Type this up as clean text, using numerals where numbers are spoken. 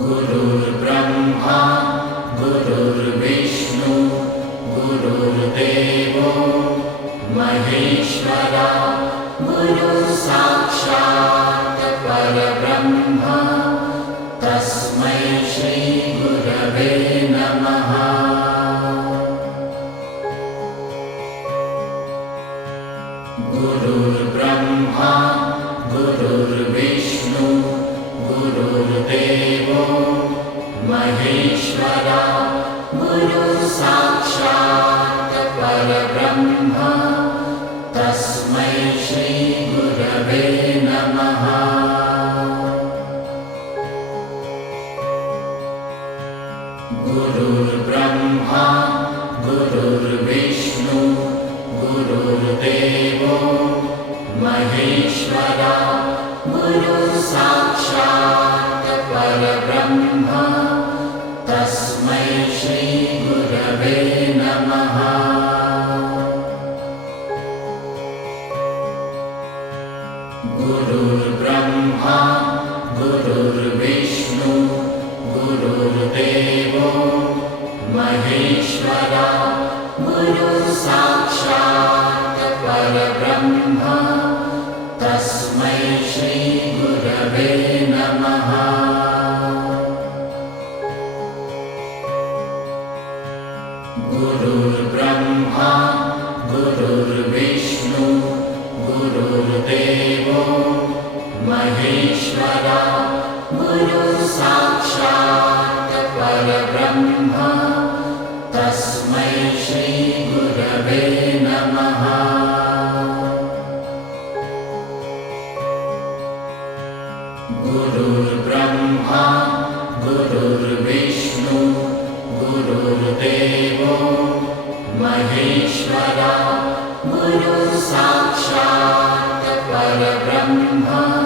गुरुर्ब्रह्मा गुरुर्विष्णु गुरुर्देवो महेश्वरा गुरुसाक्षात् परब्रह्म तस्मै श्री गुरवे नमः। गुरुर्ब्रह्मा गुरुर्विष्णु गुरुर्देवो महेश्वरा गुरुसाक्षात् परब्रह्म तस्मै श्री गुरवे नमः। गुरुर्ब्रह्मा गुरुर्विष्णु गुरुर्देवो महेश्वरा गुरुसाक्षात् परब्रह्म तस्मै श्री गुरवे नमः। गुरुर्ब्रह्मा गुरुर्विष्णु गुरुर्देवो महेश्वरा गुरुसाक्षात् परब्रह्म तस्मै श्री गुरवे नमः। गुरुर्ब्रह्मा गुरुर्विष्णु गुरुर्देवो महेश्वरा गुरुसाक्षात् परब्रह्म तस्मै श्री गुरवे नमः। गुरुर्ब्रह्मा गुरुर्विष्णु गुरुर्देवो महेश्वरा गुरुसाक्षात् परब्रह्म